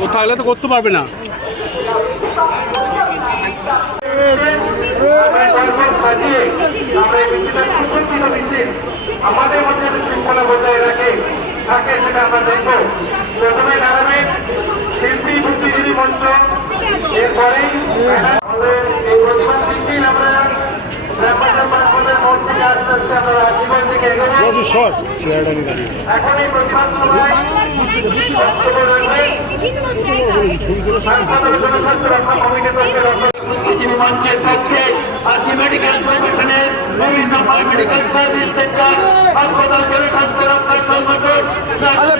ও থাকলে তো করতে পারবে না। আমাদের আমরা ব্যাপারটা পাঁচপদের মোড় থেকে আস্তে আস্তে আমরা এগোবো শর্ট চেয়ারটা নিয়ে দাঁড়িয়ে ছবি তোলা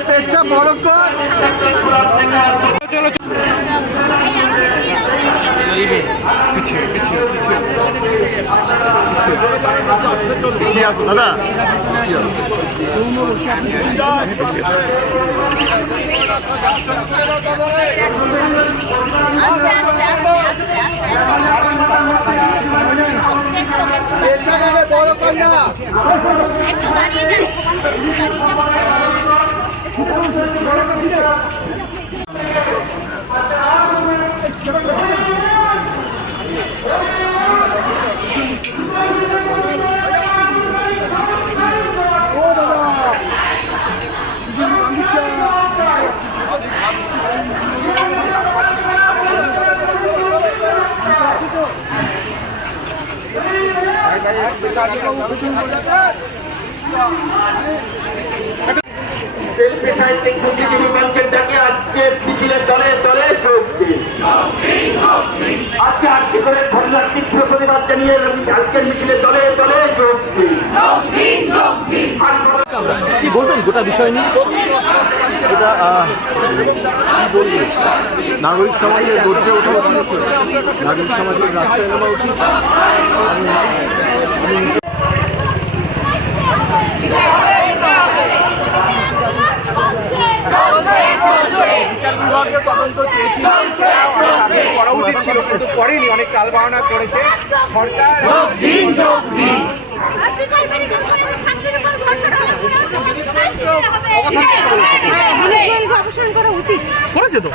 পেচ্ছা বড় কর। পিছিয়ে পিছিয়ে পিছিয়ে পিছিয়ে আসুন দাদা একটু দাঁড়িয়ে যান শিল্পী সাহিত্যিক বুদ্ধিজীবী মঞ্চের ডাকে আজকে মিছিলের দলে দলে যোগ দিন। আজকে আজকে করে ঘটনার তীব্র প্রতিবাদ জানিয়ে আজকের মিছিলের দলে দলে যোগ দিন। কি বলবেন গোটা বিষয় নিয়ে। এটা নাগরিক সমাজে গড়ে ওঠা উচিত। নাগরিক সমাজের রাস্তায় নামা উচিত করা উচিত ছিল কিন্তু করেনি অনেক কাল বাহানা করেছে সরকার আজকাল মেডিকেল কলেজে ছাত্রীর উপর ধর্ষণ হলে হ্যাঁ বিনীত গোয়েলকে অপসারণ করা উচিত। করেছে তো?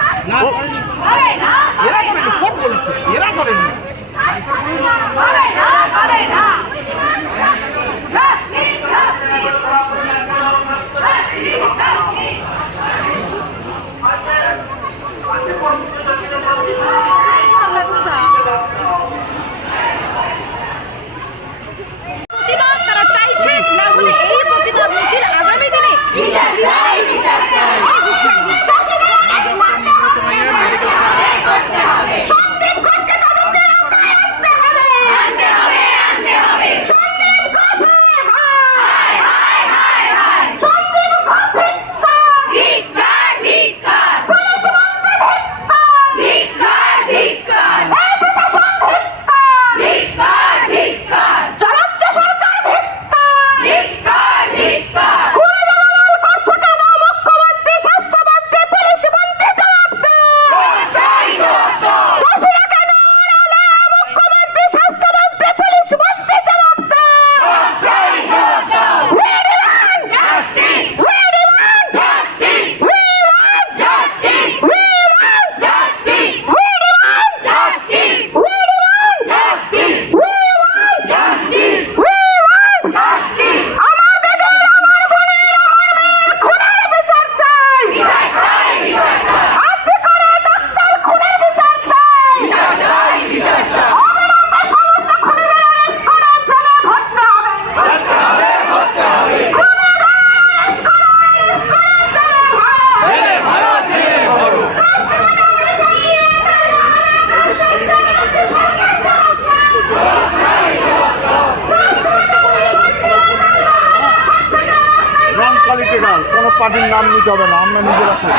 নিতে হবে না আমরা নিজে রাখুন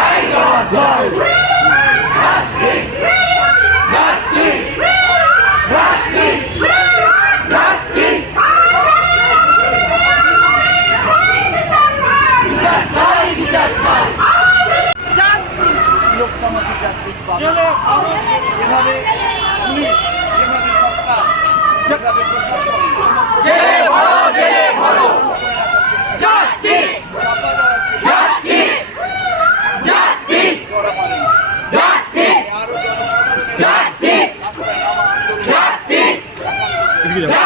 এভাবে পুলিশ ঢুকে যাবো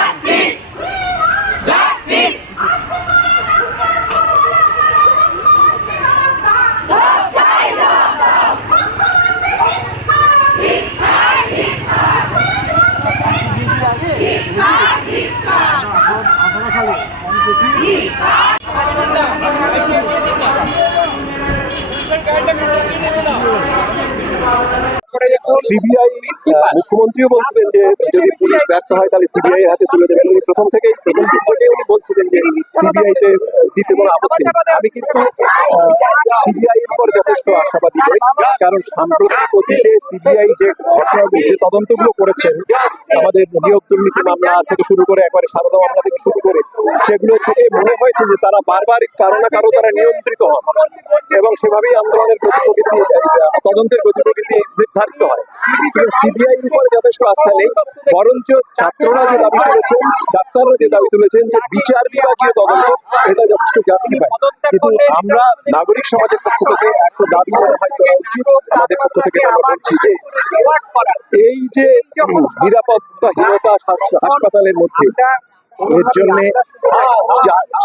সিবিআই মুখ্যমন্ত্রীও বলছিলেন যে যদি পুলিশ ব্যর্থ হয়, তাহলে সিবিআই হাতে তুলে দেবেন। উনি প্রথম থেকেই, প্রথম দিন থেকে উনি বলছিলেন যে সিবিআই তে দিতে কোনো আপত্তি আমি কিন্তু সিবিআই এর উপর যথেষ্ট আশাবাদী নই। কারণ সাম্প্রতিক অতীতে সিবিআই যে ঘটনা যে তদন্তগুলো করেছেন, আমাদের নিয়োগ দুর্নীতি মামলা থেকে শুরু করে একবারে সারদা মামলা থেকে শুরু করে, সেগুলো থেকে মনে হয়েছে যে তারা বারবার কারও না কারও তারা নিয়ন্ত্রিত হন এবং সেভাবেই আন্দোলনের গতি তদন্তের গতি নির্ধারিত হয়। সিবিআই এর উপরে যথেষ্ট আস্থা নেই। বরঞ্চ ছাত্ররা যে দাবি তুলেছেন, ডাক্তাররা যে দাবি তুলেছেন যে বিচার বিভাগীয় তদন্ত, এটা যথেষ্ট জাস্টিফাই কিন্তু আমরা নাগরিক সমাজের পক্ষ থেকে একটা দাবি মনে হয় করা উচিত, আমাদের পক্ষ থেকে আমরা বলছি যে এই যে নিরাপত্তাহীনতা হাসপাতালের মধ্যে এর জন্য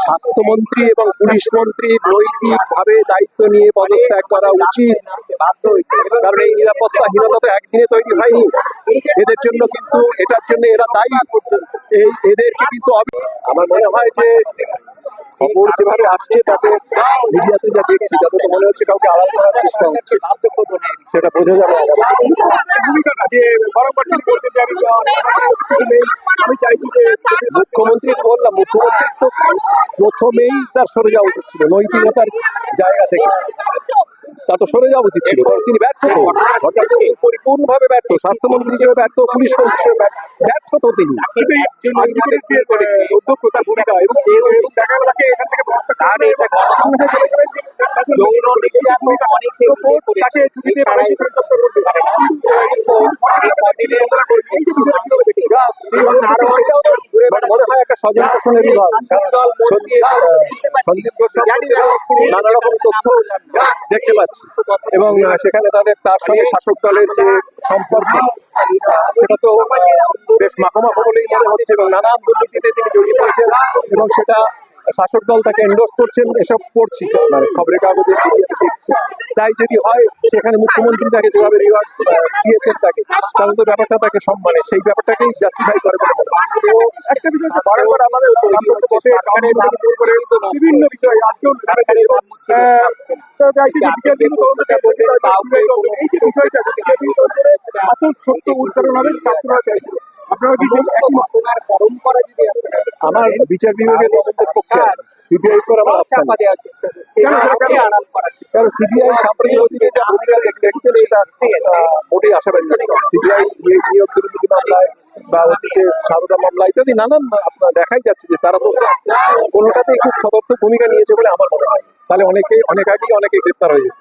স্বাস্থ্যমন্ত্রী এবং পুলিশ মন্ত্রী নৈতিক ভাবে দায়িত্ব নিয়ে পদত্যাগ করা উচিত। কারণ এই নিরাপত্তাহীনতা তো একদিনে তৈরি হয়নি। এদের জন্য কিন্তু এটার জন্য এরা দায়ী। এই এদেরকে কিন্তু আমার মনে হয় যে খবর যেভাবে আসছে তাতে মিডিয়াতে যা দেখছি তাতে তো মনে হচ্ছে কাউকে আলাদা করার চেষ্টা হচ্ছে। সেটা বোঝা যাবে মুখ্যমন্ত্রী বললাম মুখ্যমন্ত্রী তো প্রথমেই তার সরে যাওয়া উচিত ছিল নৈতিকতার জায়গা থেকে। তার তো সরে যাওয়া উচিত ছিল তিনি ব্যর্থ তো পরিপূর্ণ ভাবে ব্যর্থ স্বাস্থ্যমন্ত্রী হিসেবে ব্যর্থ পুলিশ মন্ত্রী হিসেবে ব্যর্থ- তো তিনি মানে মনে হয় একটা স্বজন পোষণের বিভাগ কারণ সন্দীপ গোস্বামী নানা রকম তথ্য দেখতে পাচ্ছি। এবং সেখানে তাদের, তার সঙ্গে শাসক দলের যে সম্পর্ক, সেটা তো বেশ মাখোমাখো বলেই মনে হচ্ছে এবং নানান দুর্নীতিতে তিনি জড়িয়ে পড়েছেন এবং সেটা শাসক দল তাকে এন্ডোর্স করছেন, এসব পড়ছি। মানে খবরের কাগজে তাই যদি হয় সেখানে মুখ্যমন্ত্রী তাকে যেভাবে রিওয়ার্ড দিয়েছেন তাকে তাহলে তো ব্যাপারটা তাকে সম্মানে সেই ব্যাপারটাকেই জাস্টিফাই করে বলে একটা বিষয় বারবার আমাদের বিভিন্ন বিষয় আজকেও এই যে বিষয়টা আসল সত্য উত্তরণ হবে ছাত্ররা চাইছে আমার বিচার বিভাগের তদন্তের পক্ষে সিবিআই পর আমার আস্থা করা কারণ সিবিআই সাম্প্রতিক অতীতে যে ভূমিকা দেখছেন সেটা মোটেই আশাবাদী সিবিআই নিয়োগ দুর্নীতি মামলায় বা অতীতে সারদা মামলা ইত্যাদি নানান আপনার দেখাই যাচ্ছে যে তারা তো কোনোটাতেই খুব সদর্থ ভূমিকা নিয়েছে বলে আমার মনে হয়। তাহলে অনেকে অনেক আগেই অনেকে গ্রেপ্তার হয়ে যেত।